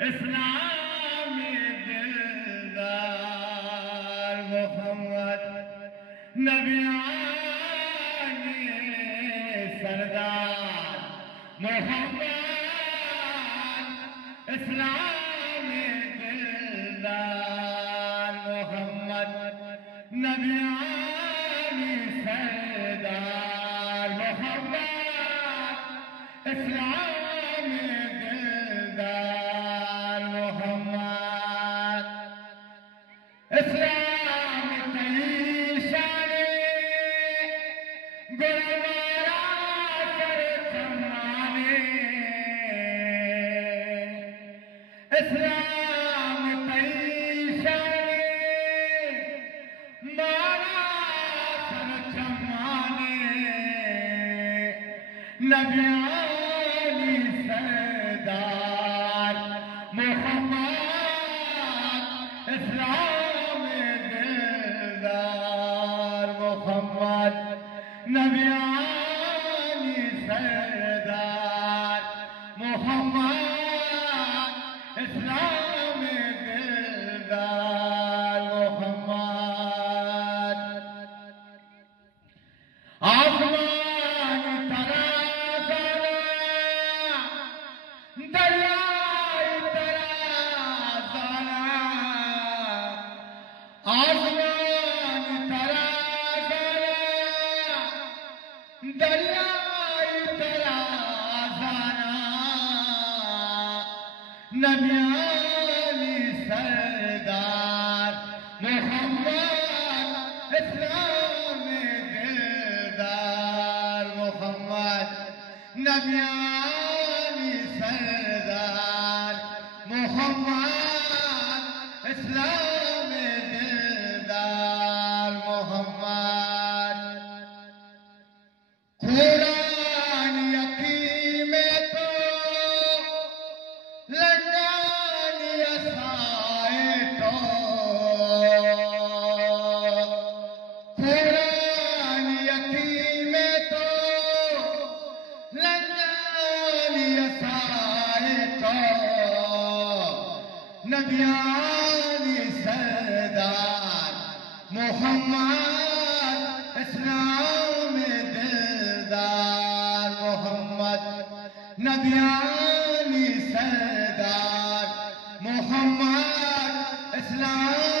اسلام دلدار محمد نبیانی سردار محمد اسلام دلدار محمد نبیانی سردار محمد اسلام دلدار محمد اسلام تیشان گلوارا پر چمانے اسلام تیشان مارا پر چمانے نبیانی سردار محمد اسلام دلدار محمد نبیانی سردار محمد اسلام دلدار محمد آسمان ترازانا دریائے ترازانا آسمان ترازانا دریائے ترازانا نبیانی سردار محمد اسلام دلدار محمد نبیانی سردار محمد اسلام دلدار محمد قرآن یقین تو لنگان یسائے تو قرآن یقین تو لنگان یسائے تو نبیانی سردار محمد اسلام دلدار محمد نبیانی سردار محمد اسلام